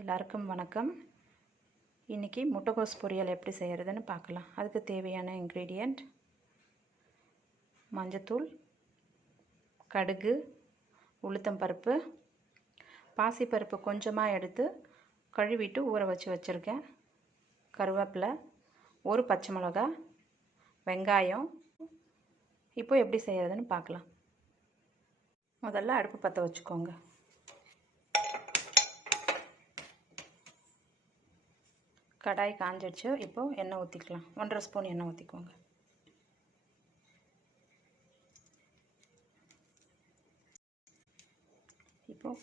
எல்லாருக்கும் வணக்கம். இன்றைக்கி முட்டைக்கோஸ் பொரியல் எப்படி செய்கிறதுன்னு பார்க்கலாம். அதுக்கு தேவையான இன்க்ரீடியண்ட் மஞ்சத்தூள், கடுகு, உளுத்தம்பருப்பு, பாசிப்பருப்பு கொஞ்சமாக எடுத்து கழுவிட்டு ஊற வச்சுருக்கேன், கருவேப்பிலை, ஒரு பச்சை மிளகா, வெங்காயம். இப்போ எப்படி செய்கிறதுன்னு பார்க்கலாம். முதல்ல அடுப்பு பற்ற வச்சுக்கோங்க. கடாய் காஞ்சிடுச்சு. இப்போது எண்ணெய் ஊற்றிக்கலாம். 1.5 ஸ்பூன் எண்ணெய் ஊற்றிக்கோங்க. இப்போது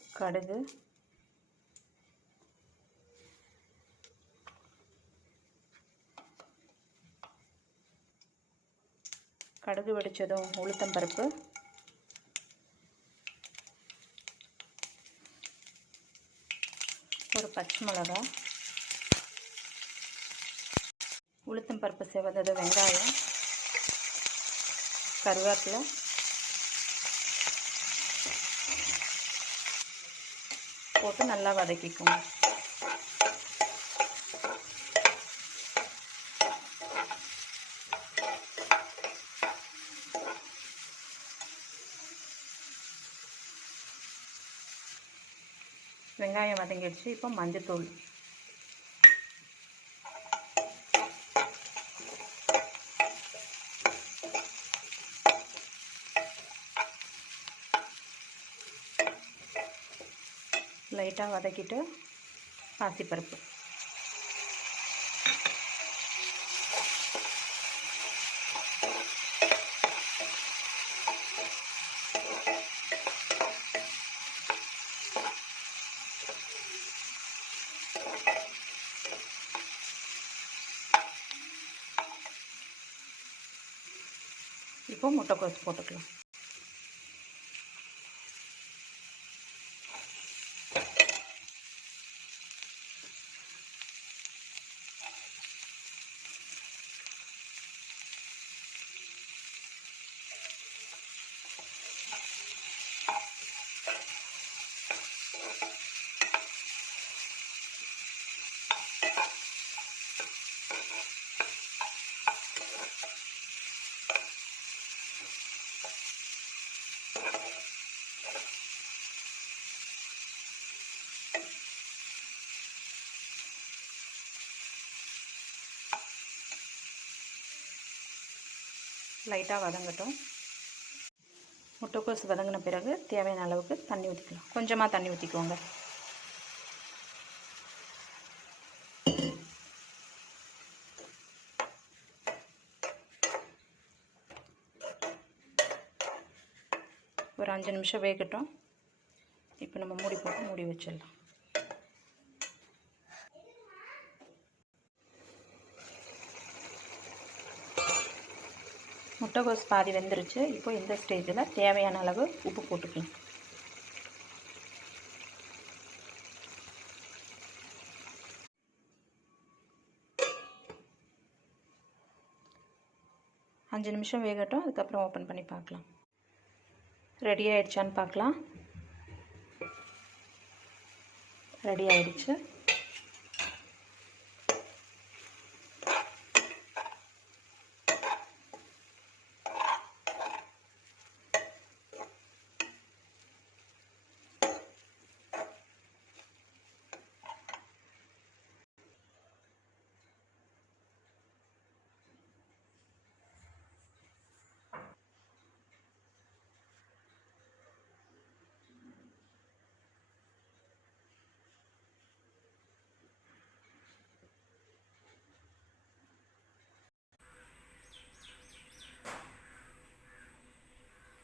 கடுகு வெடித்ததும் உளுத்தம்பருப்பு, ஒரு பச்சை மிளகா, உளுத்தம்பருப்பு செவந்தது வெங்காயம், கருவேப்பிலை, போட்டு நல்லா வதக்கிக்கோங்க. வெங்காயம் வதங்கிடுச்சு. இப்போ மஞ்சத்தூள், லைட்டாக வதக்கிட்டு பாசிப்பருப்பு, இப்போ முட்டைக்கோஸ் போட்டுக்கலாம். லைட்டாக வதங்கட்டும். முட்டைக்கோஸ் வதங்கின பிறகு தேவையான அளவுக்கு தண்ணி ஊற்றிக்கலாம். கொஞ்சமாக தண்ணி ஊற்றிக்கோங்க. ஒரு 5 நிமிஷம் வேகட்டும். இப்போ நம்ம மூடி போட்டு மூடி வச்சிடலாம். முட்டைக்கோஸ் பாதி வெந்துருச்சு. இப்போ இந்த ஸ்டேஜில் தேவையான அளவு உப்பு போட்டுக்கலாம். அஞ்சு நிமிஷம் வேகட்டும். அதுக்கப்புறம் ஓப்பன் பண்ணி பார்க்கலாம். ரெடி ஆகிடுச்சான்னு பார்க்கலாம். ரெடி ஆகிடுச்சு.